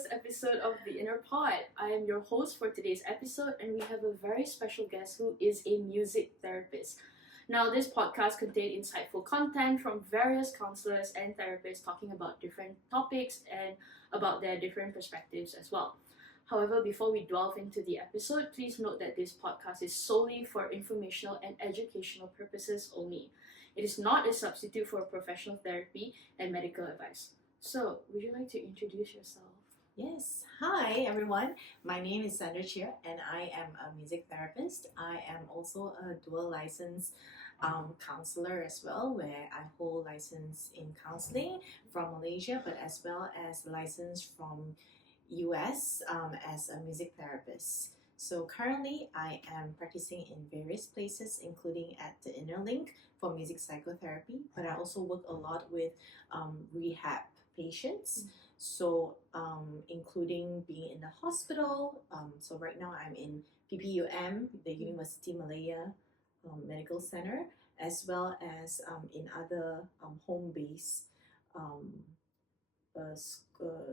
first episode of The Inner Pod. I am your host for today's episode, and we have a very special guest who is a music therapist. Now, this podcast contains insightful content from various counselors and therapists talking about different topics and about their different perspectives as well. However, before we delve into the episode, please note that this podcast is solely for informational and educational purposes only. It is not a substitute for professional therapy and medical advice. So, would you like to introduce yourself? Yes. Hi, everyone. My name is Sandra Chia, and I am a music therapist. I am also a dual license counselor as well, where I hold license in counseling from Malaysia, but as well as license from US as a music therapist. So currently, I am practicing in various places, including at the Inner Link for music psychotherapy, but I also work a lot with rehab patients. So, including being in the hospital. So right now I'm in PPUM, the University Malaya Medical Center, as well as in other home-based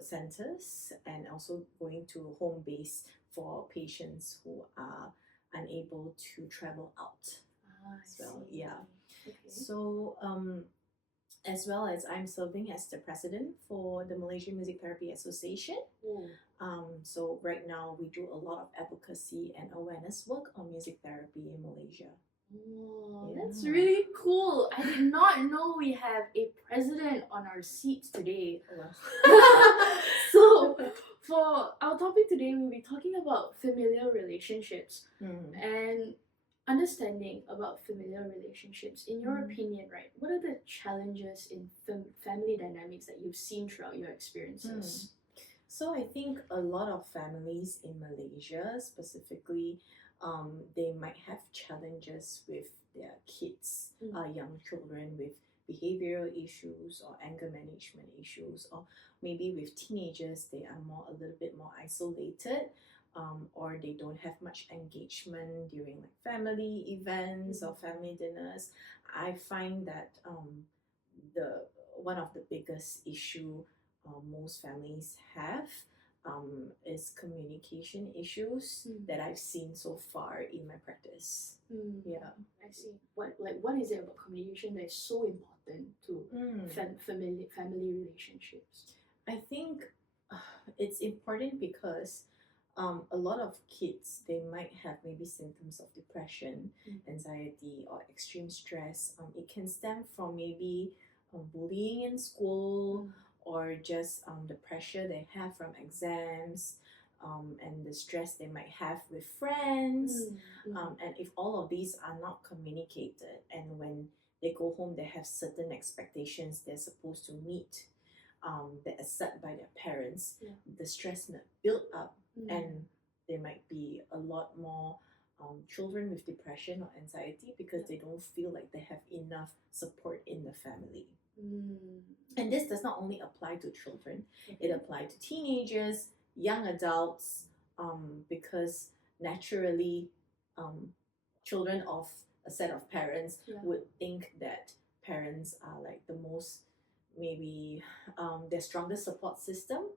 centers, and also going to home base for patients who are unable to travel out. Yeah. Okay. So as well as I'm serving as the president for the Malaysian Music Therapy Association. So right now we do a lot of advocacy and awareness work on music therapy in Malaysia. Oh, that's really cool. I did not know we have a president on our seats today. So, for our topic today, we'll be talking about familial relationships and understanding about familial relationships. In your opinion, right, what are the challenges in family dynamics that you've seen throughout your experiences? So I think a lot of families in Malaysia specifically, they might have challenges with their kids, young children with behavioral issues or anger management issues, or maybe with teenagers they are a little bit more isolated, or they don't have much engagement during like family events or family dinners. I find that the one of the biggest issue most families have is communication issues that I've seen so far in my practice. Yeah, I see. What is it about communication that is so important to family relationships? I think it's important because a lot of kids, they might have maybe symptoms of depression, anxiety, or extreme stress. It can stem from maybe bullying in school, or just the pressure they have from exams, and the stress they might have with friends. And if all of these are not communicated, and when they go home they have certain expectations they're supposed to meet, that are set by their parents, the stress might build up, and there might be a lot more children with depression or anxiety because they don't feel like they have enough support in the family. And this does not only apply to children, it applies to teenagers, young adults, because naturally children of a set of parents would think that parents are like the most, maybe their strongest support system.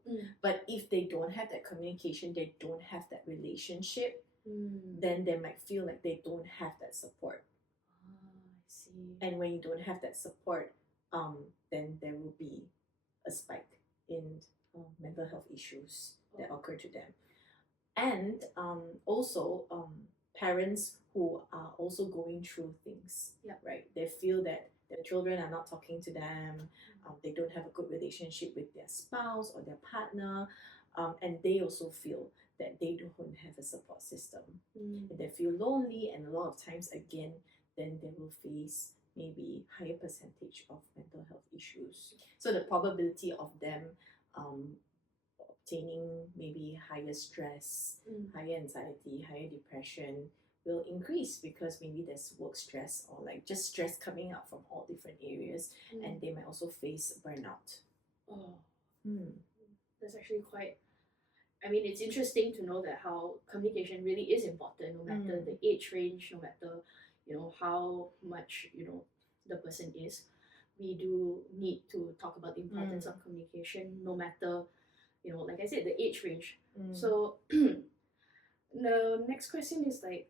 But if they don't have that communication, they don't have that relationship, then they might feel like they don't have that support. I see. And when you don't have that support, then there will be a spike in mental health issues that occur to them. And also parents who are also going through things, right? They feel that their children are not talking to them, they don't have a good relationship with their spouse or their partner, and they also feel that they don't have a support system. And they feel lonely, and a lot of times again, then they will face maybe higher percentage of mental health issues. So the probability of them obtaining maybe higher stress, higher anxiety, higher depression will increase, because maybe there's work stress or like just stress coming up from all different areas, and they might also face burnout. That's actually quite, I mean, it's interesting to know that how communication really is important, no matter the age range, no matter how much the person is. We do need to talk about the importance of communication, no matter like I said, the age range. Mm. So the next question is like,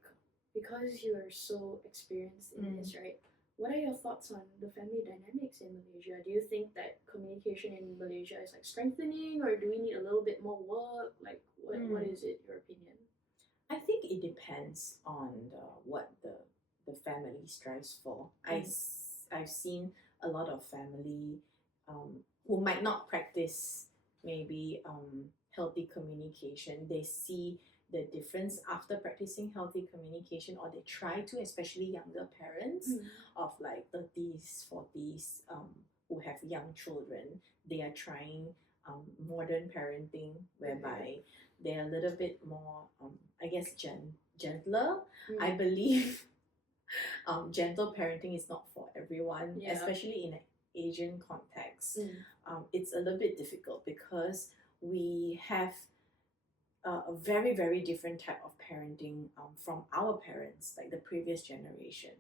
because you are so experienced in this, right? What are your thoughts on the family dynamics in Malaysia? Do you think that communication in Malaysia is like strengthening, or do we need a little bit more work? Like, what is it, your opinion? I think it depends on what the family strives for. I've seen a lot of family who might not practice maybe healthy communication. They see the difference after practicing healthy communication, or they try to, especially younger parents of like 30s, 40s who have young children. They are trying modern parenting whereby they're a little bit more I guess gentler. I believe gentle parenting is not for everyone, especially in an Asian context. It's a little bit difficult because we have a very, very different type of parenting from our parents, like the previous generation.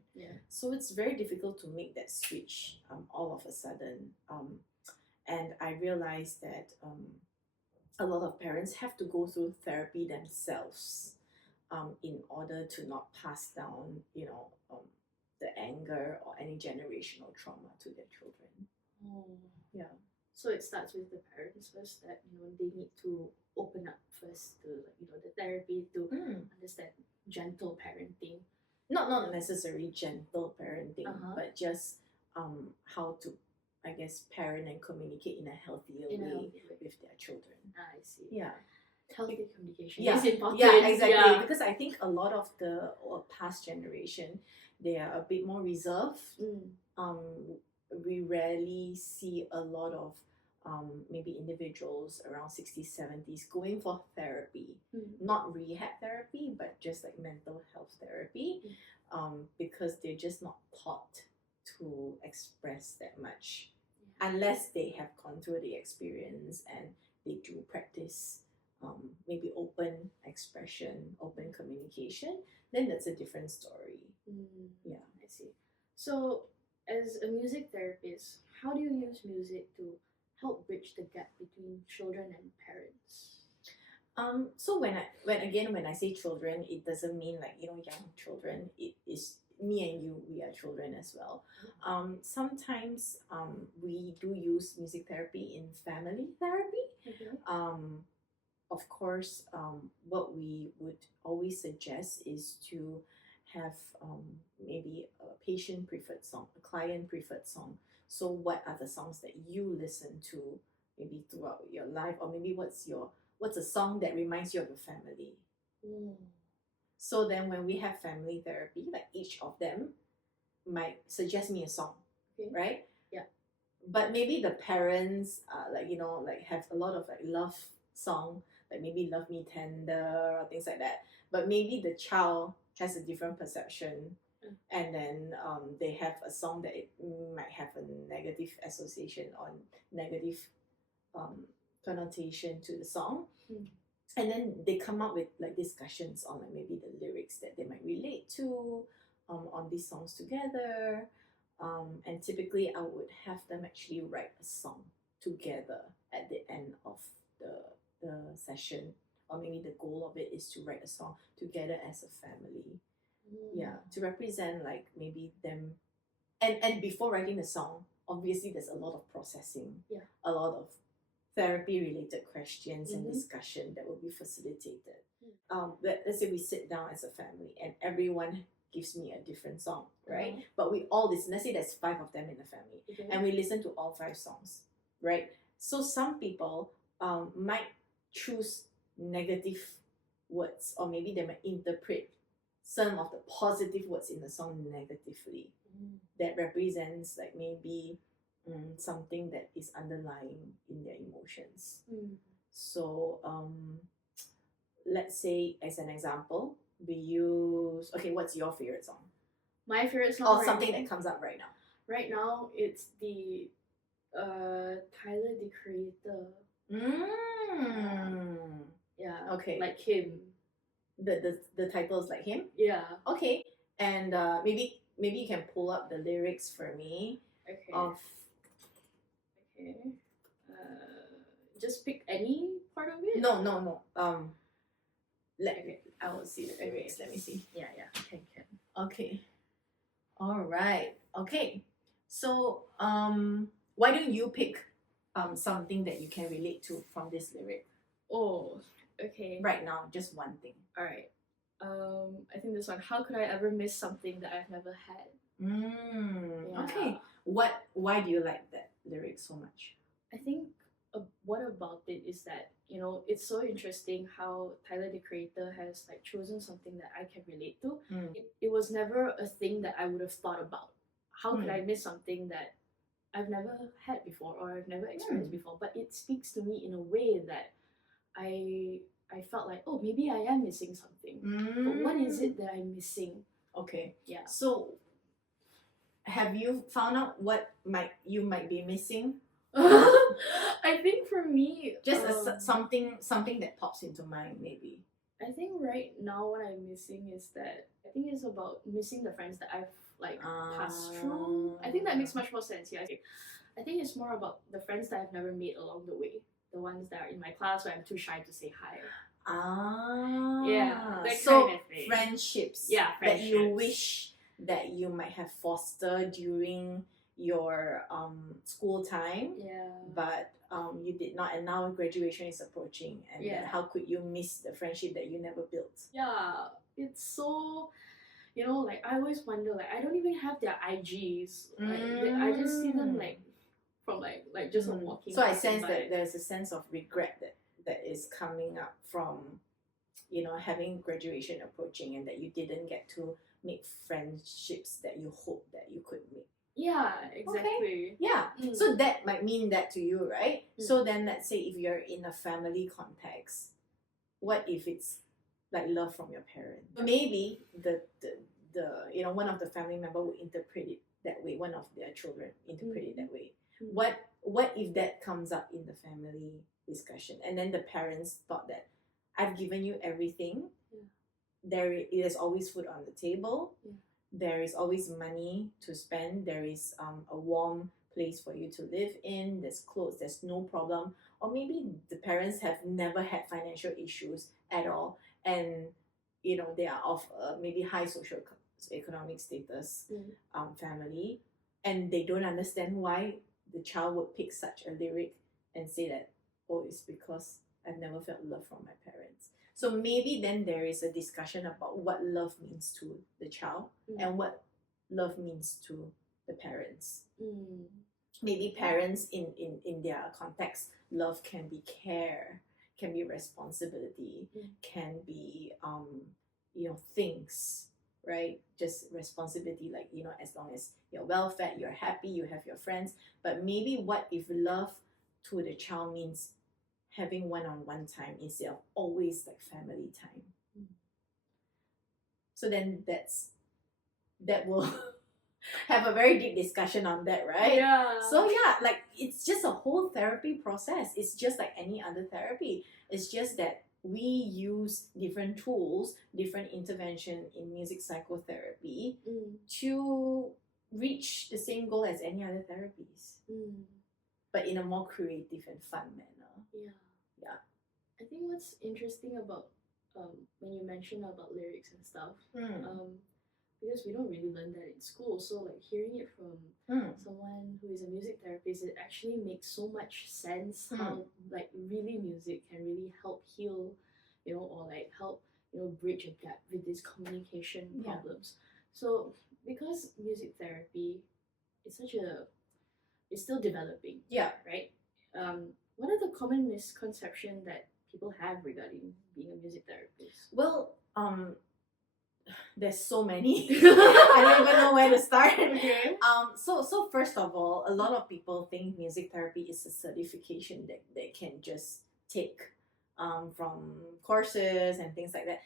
So it's very difficult to make that switch all of a sudden. And I realized that a lot of parents have to go through therapy themselves in order to not pass down, the anger or any generational trauma to their children. Yeah. So it starts with the parents first, that they need to open up first to the therapy to understand gentle parenting. Not necessarily gentle parenting, but just how to, I guess, parent and communicate in a healthier way with their children. I see. Yeah. Healthy communication is important. Yeah, exactly. Because I think a lot of the past generation, they are a bit more reserved. We rarely see a lot of maybe individuals around 60s, 70s going for therapy. Not rehab therapy, but just like mental health therapy, because they're just not taught to express that much unless they have gone through the experience and they do practice maybe open expression, open communication. Then that's a different story. Yeah, I see. So as a music therapist, how do you use music to help bridge the gap between children and parents? So when I say children, it doesn't mean like young children. It is me and you. We are children as well. Sometimes we do use music therapy in family therapy. Of course, what we would always suggest is to have maybe a patient preferred song, a client preferred song. So what are the songs that you listen to maybe throughout your life, or maybe what's a song that reminds you of your family? So then when we have family therapy, like each of them might suggest me a song, right? Yeah. But maybe the parents like have a lot of like love song, like maybe Love Me Tender or things like that. But maybe the child has a different perception, and then they have a song that it might have a negative association or negative connotation to the song. And then they come up with like discussions on like maybe the lyrics that they might relate to on these songs together. And typically I would have them actually write a song together at the end of the session, or maybe the goal of it is to write a song together as a family. Yeah, to represent like maybe them, and before writing the song, obviously there's a lot of processing, a lot of therapy related questions and discussion that will be facilitated. Let's say we sit down as a family and everyone gives me a different song, right? But we all listen. Let's say there's 5 of them in the family, and we listen to all 5 songs, right? So some people might choose negative words, or maybe they might interpret some of the positive words in the song negatively. That represents like maybe something that is underlying in their emotions. So let's say as an example, we use, what's your favorite song? My favorite song, or something that comes up right now. Right now it's the Tyler the Creator. Yeah. Okay. Like him. The title is like him? Yeah. Okay. And maybe you can pull up the lyrics for me. Okay. Of just pick any part of it? No. I will see the lyrics. Let me see. Yeah, can. Okay. All right. Okay. So why don't you pick something that you can relate to from this lyric Oh, okay. right now? Just one thing. All right. I think this one. How could I ever miss something that I've never had? Yeah. Okay. Why do you like that lyric so much? I think what about it is that it's so interesting how Tyler the Creator has like chosen something that I can relate to. It was never a thing that I would have thought about. How could I miss something that I've never had before or I've never experienced before? But it speaks to me in a way that I felt like, oh, maybe I am missing something. But what is it that I'm missing? Okay. Yeah. So have you found out what you might be missing? I think for me, just something that pops into mind, maybe. I think right now what I'm missing is that I think it's about missing the friends that I've like passed through. I think that makes much more sense. Yeah, I think it's more about the friends that I've never made along the way. The ones that are in my class where I'm too shy to say hi. Yeah, that so kind of thing. Friendships. Yeah, that you wish that you might have fostered during your school time. Yeah. But you did not, and now graduation is approaching, and then how could you miss the friendship that you never built? Yeah, it's so. Like I always wonder, like I don't even have their IGs. Like I just see them like from like just on walking. So I sense that there's a sense of regret that is coming up from, having graduation approaching, and that you didn't get to make friendships that you hope that you could make. Yeah, exactly. Okay. Yeah. So that might mean that to you, right? So then let's say if you're in a family context, what if it's like love from your parents? Maybe the one of the family member would interpret it that way, one of their children interpret it that way. What if that comes up in the family discussion, and then the parents thought that I've given you everything, there is always food on the table, there is always money to spend, there is a warm place for you to live in, there's clothes, there's no problem. Or maybe the parents have never had financial issues at all, and they are of maybe high economic status family, and they don't understand why the child would pick such a lyric and say that, oh, it's because I've never felt love from my parents. So maybe then there is a discussion about what love means to the child and what love means to the parents. Maybe parents in their context, love can be care, can be responsibility, can be things, right? Just responsibility, like as long as you're well fed, you're happy, you have your friends. But maybe what if love to the child means having one-on-one time instead of always like family time? So then that will have a very deep discussion on that, right? Yeah. So yeah, like it's just a whole therapy process. It's just like any other therapy. It's just that we use different tools, different intervention in music psychotherapy to reach the same goal as any other therapies, but in a more creative and fun manner. Yeah. I think what's interesting about when you mention about lyrics and stuff, because we don't really learn that in school, so like hearing it from someone who is a music therapist, it actually makes so much sense how like really music can really help heal, or like help bridge a gap with these communication problems. So because music therapy is it's still developing, right? What are the common misconceptions that people have regarding being a music therapist? Well, there's so many. I don't even know where to start. Okay. So first of all, a lot of people think music therapy is a certification that they can just take from courses and things like that.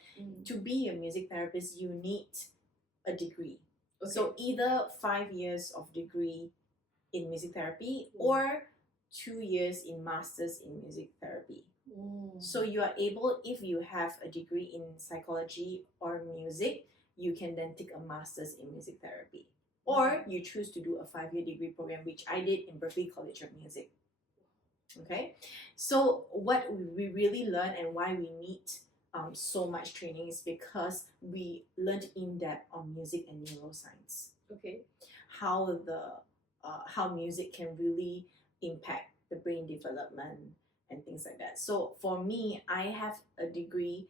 To be a music therapist, you need a degree. Okay. So either 5 years of degree in music therapy or 2 years in masters in music therapy. So you are able, if you have a degree in psychology or music, you can then take a master's in music therapy. Or you choose to do a 5-year degree program, which I did in Berklee College of Music. Okay, so what we really learn and why we need so much training is because we learned in depth on music and neuroscience. Okay. How how music can really impact the brain development and things like that. So for me, I have a degree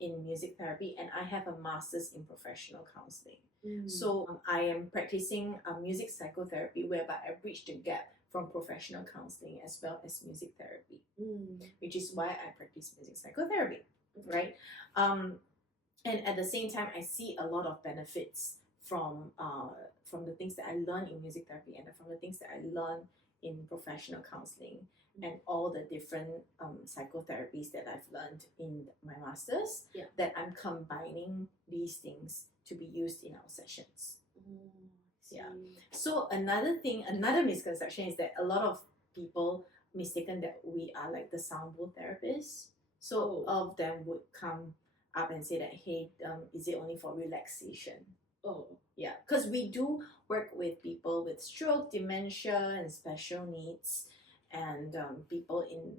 in music therapy and I have a master's in professional counseling. So I am practicing music psychotherapy, whereby I bridge the gap from professional counseling as well as music therapy, which is why I practice music psychotherapy, right? And at the same time, I see a lot of benefits from the things that I learn in music therapy and from the things that I learn in professional counseling and all the different psychotherapies that I've learned in my masters, that I'm combining these things to be used in our sessions. Yeah. So another misconception is that a lot of people mistaken that we are like the sound bowl therapists. So all of them would come up and say that, hey, is it only for relaxation? Oh. Yeah, because we do work with people with stroke, dementia, and special needs, and people in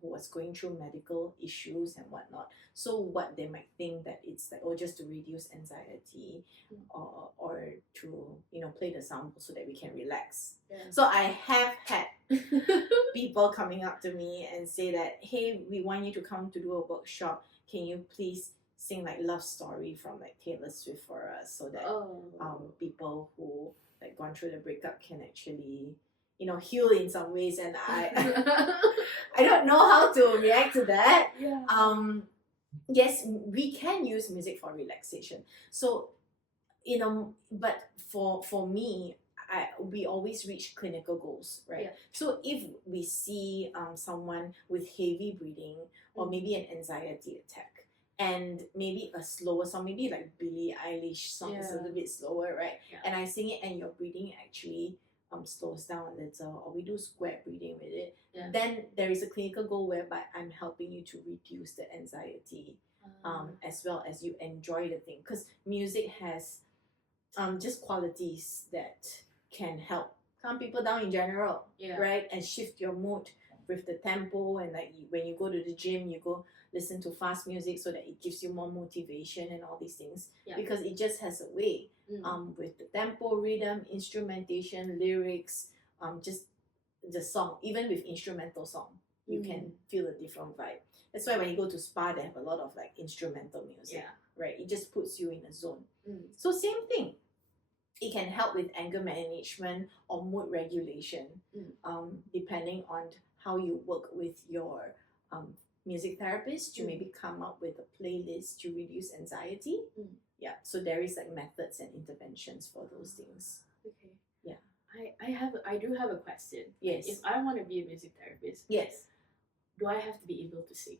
who was going through medical issues and whatnot. So what they might think that it's like, oh, just to reduce anxiety, or to play the sound so that we can relax. Yeah. So I have had people coming up to me and say that, hey, we want you to come to do a workshop. Can you please sing like love story from like Taylor Swift for us, so that people who like gone through the breakup can actually heal in some ways. And I I don't know how to react to that. Yes, we can use music for relaxation. So but for me, we always reach clinical goals, right? So if we see someone with heavy breathing or maybe an anxiety attack, and maybe a slower song, maybe like Billie Eilish song is a little bit slower, right? And I sing it and your breathing actually slows down a little, or we do square breathing with it, then there is a clinical goal whereby I'm helping you to reduce the anxiety, as well as you enjoy the thing, because music has just qualities that can help calm people down in general, right? And shift your mood with the tempo, and like when you go to the gym, you go listen to fast music so that it gives you more motivation and all these things, because it just has a way with the tempo, rhythm, instrumentation, lyrics, just the song, even with instrumental song, you can feel a different vibe. That's why when you go to spa, they have a lot of like instrumental music, right? It just puts you in a zone. So same thing, it can help with anger management or mood regulation, depending on how you work with your music therapist to maybe come up with a playlist to reduce anxiety. Yeah, so there is like methods and interventions for those things. Okay. Yeah. I do have a question. Yes. If I want to be a music therapist, yes, do I have to be able to sing?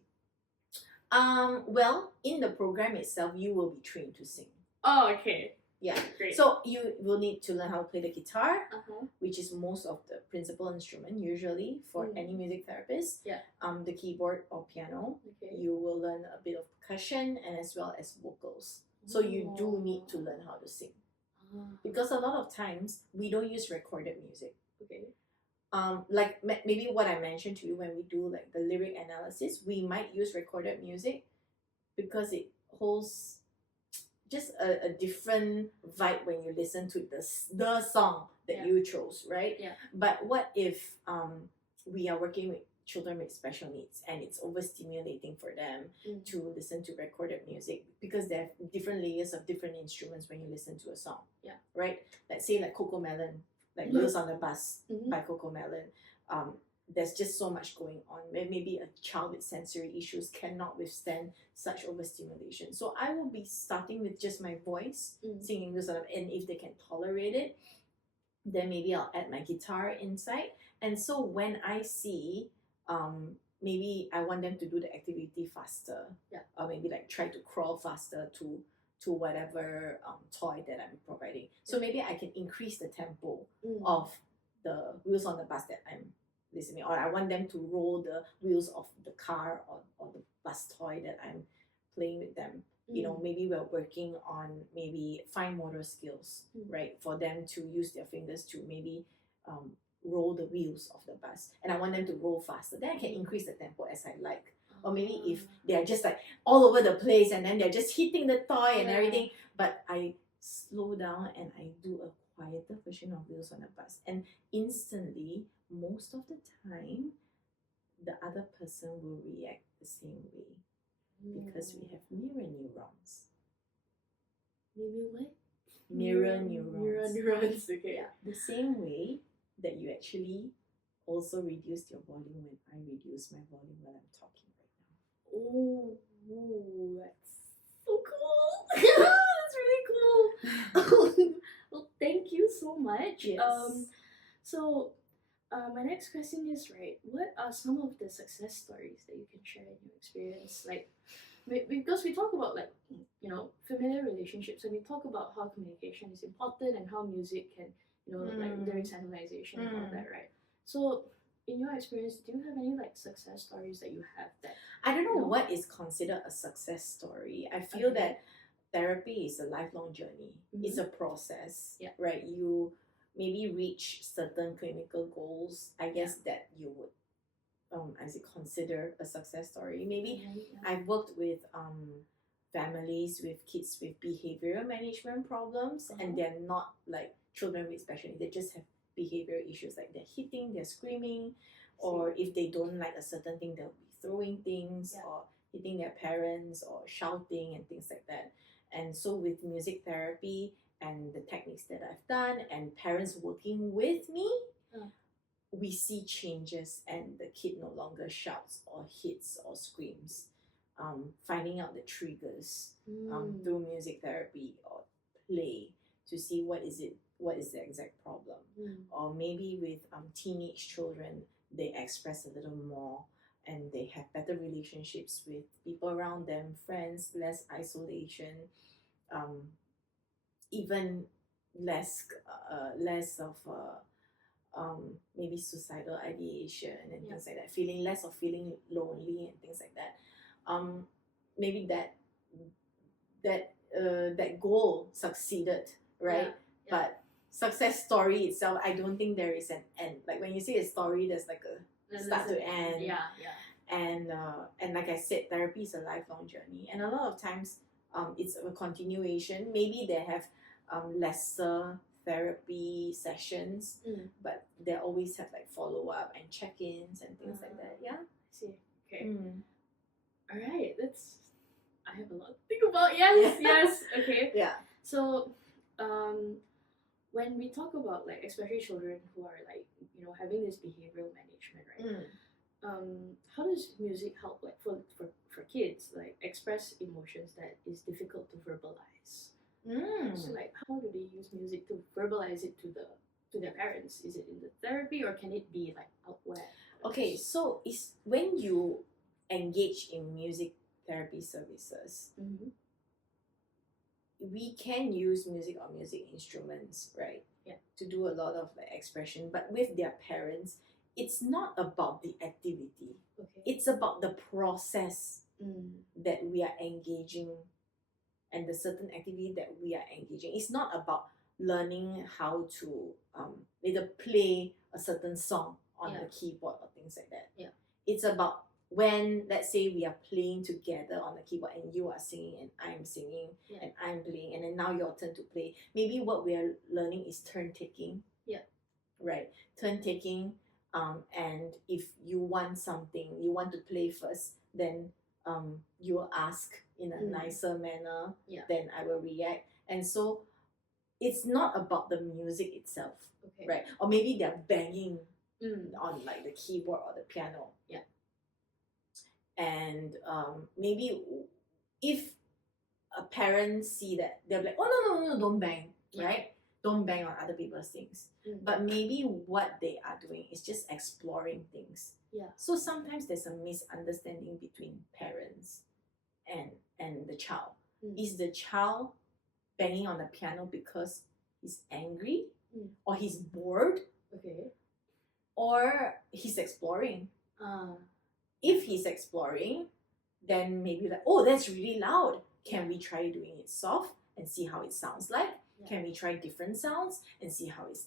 Well, in the program itself, you will be trained to sing. Oh, okay. Yeah. Great. So you will need to learn how to play the guitar, which is most of the principal instrument usually for any music therapist. Yeah. The keyboard or piano. Okay. You will learn a bit of percussion and as well as vocals. So you do need to learn how to sing. Because a lot of times we don't use recorded music. Okay. Like maybe what I mentioned to you when we do like the lyric analysis, we might use recorded music because it holds just a different vibe when you listen to the song that you chose, right? Yeah. But what if we are working with children with special needs and it's overstimulating for them to listen to recorded music, because there are different layers of different instruments when you listen to a song, right? Let's say like Coco Melon, like Wheels on the Bus by Coco Melon. There's just so much going on where maybe a child with sensory issues cannot withstand such overstimulation. So I will be starting with just my voice singing this sort of, and if they can tolerate it, then maybe I'll add my guitar inside. And so when I see maybe I want them to do the activity faster, or maybe like try to crawl faster to whatever toy that I'm providing. So maybe I can increase the tempo of the Wheels on the Bus that I'm listening, or I want them to roll the wheels of the car or the bus toy that I'm playing with them. Maybe we're working on maybe fine motor skills, right? For them to use their fingers to maybe roll the wheels of the bus, and I want them to roll faster. Then I can increase the tempo as I like. Or maybe if they are just like all over the place and then they're just hitting the toy and everything, but I slow down and I do a quieter version of wheels on the bus, and instantly, most of the time, the other person will react the same way because we have mirror neurons. Mirror neurons. Mirror neurons. Okay. Yeah, the same way that you actually also reduced your volume when I reduce my volume while I'm talking right now. Oh, that's so cool. That's really cool. Well, thank you so much. Yes. So my next question is, right, what are some of the success stories that you can share in your experience? Like, because we talk about, like, familiar relationships, and we talk about how communication is important and how music can, like during synchronization and all that, right? So in your experience, do you have any like success stories that you have that I don't know what is considered a success story. I feel that therapy is a lifelong journey. It's a process, right? You maybe reach certain clinical goals. I guess that you would as it consider a success story. Maybe I've worked with families with kids with behavioral management problems, and they're not like children with special needs. They just have behavioral issues, like they're hitting, they're screaming, or if they don't like a certain thing, they'll be throwing things or hitting their parents or shouting and things like that. And so with music therapy and the techniques that I've done and parents working with me, we see changes, and the kid no longer shouts or hits or screams. Finding out the triggers through music therapy or play to see what is the exact problem. Or maybe with teenage children, they express a little more and they have better relationships with people around them, friends, less isolation, even less of maybe suicidal ideation and things like that, feeling lonely and things like that. Maybe that goal succeeded, right? But success story itself, I don't think there is an end. Like when you say a story, there's like a start to end. And like I said, therapy is a lifelong journey, and a lot of times it's a continuation. Maybe they have lesser therapy sessions, but they always have like follow-up and check-ins and things like that. I see. Okay. All right, I have a lot to think about. Yes. Okay. So when we talk about, like, especially children who are like having this behavioral management, right? How does music help, like, for kids, like, express emotions that is difficult to verbalize? So, like, how do they use music to verbalize it to their parents? Is it in the therapy, or can it be like outward? Okay, so it's when you engage in music therapy services, we can use music or music instruments, right? To do a lot of like expression, but with their parents, it's not about the activity. It's about the process that we are engaging, and the certain activity that we are engaging. It's not about learning how to either play a certain song on the keyboard or things like that. It's about when, let's say, we are playing together on the keyboard and you are singing and I'm singing and I'm playing, and then now your turn to play. Maybe what we are learning is turn taking. Right? Turn taking. And if you want something, you want to play first, then you will ask in a nicer manner, then I will react. And so it's not about the music itself, right? Or maybe they're banging on like the keyboard or the piano. And maybe if a parent see that, they'll be like, oh no, don't bang, right? Don't bang on other people's things. But maybe what they are doing is just exploring things. So sometimes there's a misunderstanding between parents and the child. Is the child banging on the piano because he's angry, or he's bored, or he's exploring? If he's exploring, then maybe like, oh, that's really loud. Can we try doing it soft and see how it sounds like? Yeah. Can we try different sounds and see how it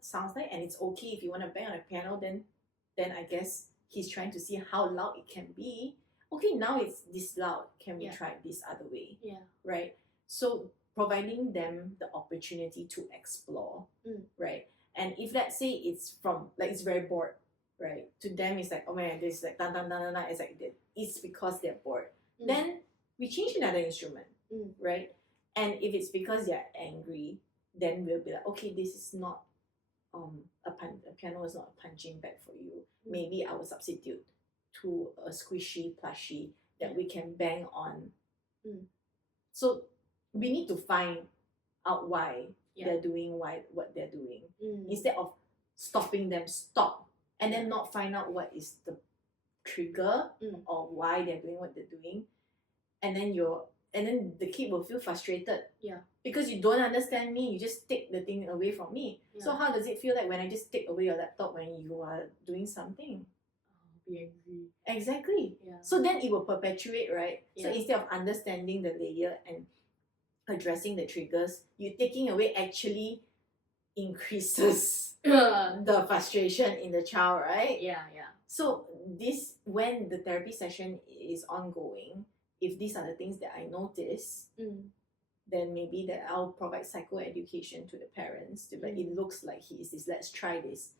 sounds like? And it's okay if you want to bang on a piano, then I guess he's trying to see how loud it can be. Okay, now it's this loud. Can we Yeah. try this other way? Yeah. Right? So providing them the opportunity to explore, right? And if let's say it's from like it's very bored, right? To them it's like, oh man, this is like dun dun dun dun dun. It's like it's because they're bored. Then we change another instrument, right? And if it's because they're angry, then we'll be like, okay, this is not a piano is not a punching bag for you. Maybe I will substitute to a squishy plushie that we can bang on. So we need to find out why they're doing what they're doing instead of stopping them. Stop and then not find out what is the trigger or why they're doing what they're doing, and then the kid will feel frustrated. Yeah. Because you don't understand me, you just take the thing away from me. Yeah. So how does it feel like when I just take away your laptop when you are doing something? Be angry. Exactly. Yeah. So then it will perpetuate, right? Yeah. So instead of understanding the layer and addressing the triggers, you taking away actually increases the frustration in the child, right? Yeah. So this, when the therapy session is ongoing, if these are the things that I notice, then maybe that I'll provide psychoeducation to the parents to like, it looks like he is this, let's try this.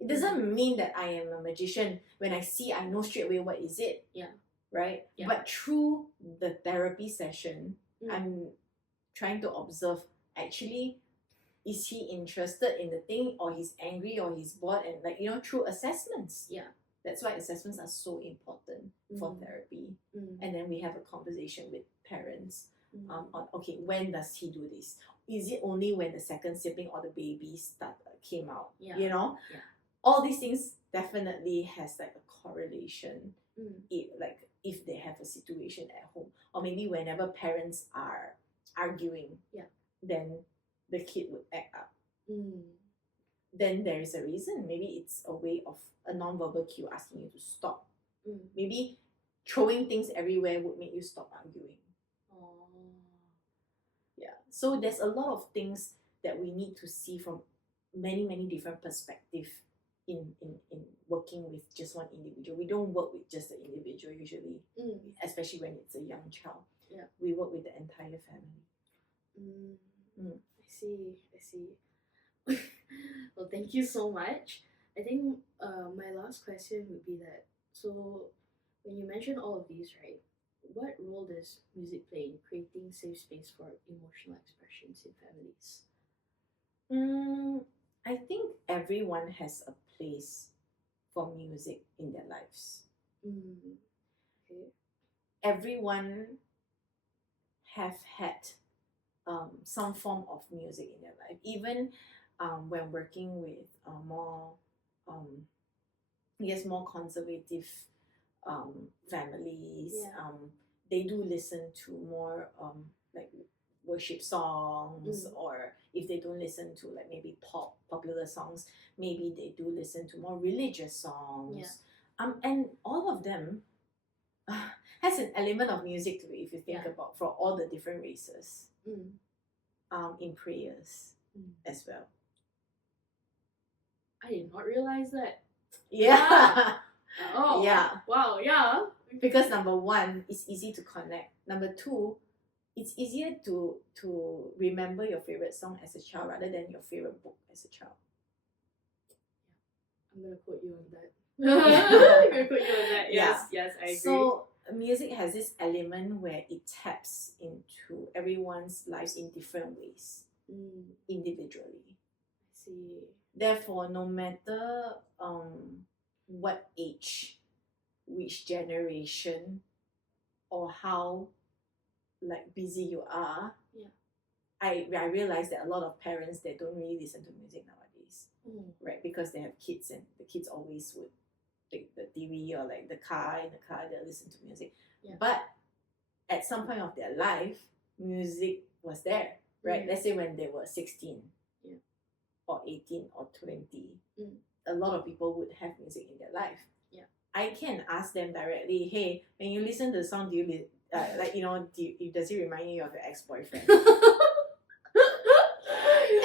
It doesn't mean that I am a magician. When I see, I know straight away what is it. Yeah. Right? Yeah. But through the therapy session, I'm trying to observe, actually, is he interested in the thing, or he's angry, or he's bored, and like, through assessments. Yeah. That's why assessments are so important for therapy. And then we have a conversation with parents on, okay, when does he do this? Is it only when the second sibling or the baby came out? Yeah. Yeah. All these things definitely has like a correlation. If they have a situation at home, or maybe whenever parents are arguing, then the kid would act up. Then there is a reason. Maybe it's a way of a non-verbal cue asking you to stop. Maybe throwing things everywhere would make you stop arguing. Yeah. So there's a lot of things that we need to see from many, many different perspectives in working with just one individual. We don't work with just the individual usually, especially when it's a young child. Yeah. We work with the entire family. I see. Well, thank you so much. I think my last question would be that, so when you mention all of these, right, what role does music play in creating safe space for emotional expressions in families? I think everyone has a place for music in their lives. Okay. Everyone have had some form of music in their life. Even when working with more conservative families, they do listen to more like worship songs, or if they don't listen to like maybe popular songs, maybe they do listen to more religious songs. And all of them has an element of music to it if you think about, for all the different races, in prayers as well. I did not realize that. Yeah. Oh. Yeah. Wow. Yeah. Because number one, it's easy to connect. Number two, it's easier to remember your favorite song as a child rather than your favorite book as a child. I'm gonna quote you on that. I'm gonna quote you on that. Yes, I agree. So music has this element where it taps into everyone's lives in different ways, individually. I see. Therefore, no matter what age, which generation, or how like busy you are, I realize that a lot of parents, they don't really listen to music nowadays, right? Because they have kids, and the kids always would take the TV or like in the car, they listen to music. But at some point of their life, music was there, right? Let's say when they were 16 or 18 or 20, a lot of people would have music in their life. I can ask them directly, hey, when you listen to the song, do you does it remind you of your ex-boyfriend?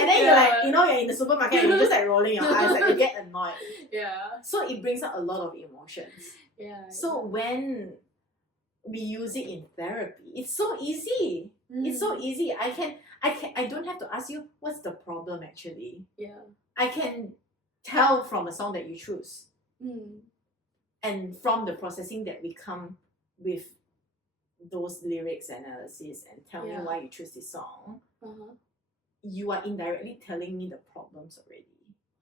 And then you're like, you're in the supermarket and you're just like rolling your eyes, like you get annoyed. Yeah. So it brings out a lot of emotions. Yeah. So when we use it in therapy, it's so easy. It's so easy. I don't have to ask you what's the problem actually. Yeah. I can tell from a song that you choose. And from the processing that we come with those lyrics analysis and tell me why you choose this song, you are indirectly telling me the problems already.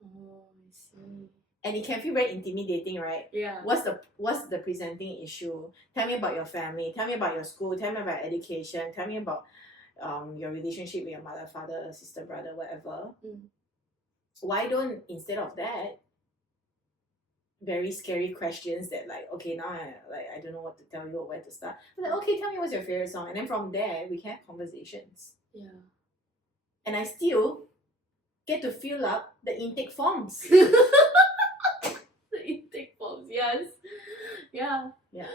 Oh, I see. And it can feel very intimidating, right? Yeah. What's the presenting issue? Tell me about your family. Tell me about your school. Tell me about education. Tell me about your relationship with your mother, father, sister, brother, whatever. Why don't, instead of that, very scary questions that like, okay, now I don't know what to tell you or where to start. I'm like, okay, tell me what's your favorite song, and then from there we can have conversations. Yeah. And I still get to fill up the intake forms. The intake forms, yes. Yeah. Yeah.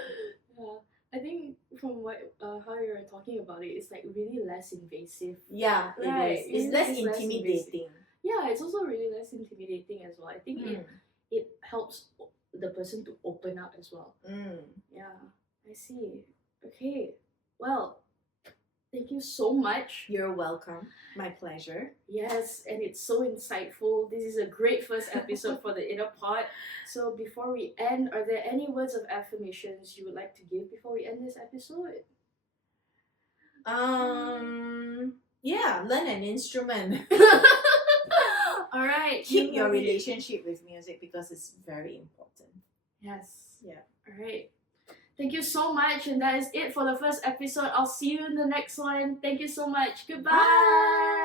Yeah. I think from what how you're talking about it, it's like really less invasive. Yeah, right. It is. It's less intimidating. Yeah, it's also really less intimidating as well. I think it helps the person to open up as well. Yeah, I see. Okay, well, thank you so much. You're welcome. My pleasure. Yes, and it's so insightful. This is a great first episode for the Inner Pod. So before we end, are there any words of affirmations you would like to give before we end this episode? Yeah, learn an instrument. All right. Keep your relationship with music because it's very important. Yes. Yeah. All right. Thank you so much, and that is it for the first episode. I'll see you in the next one. Thank you so much. Goodbye. Bye.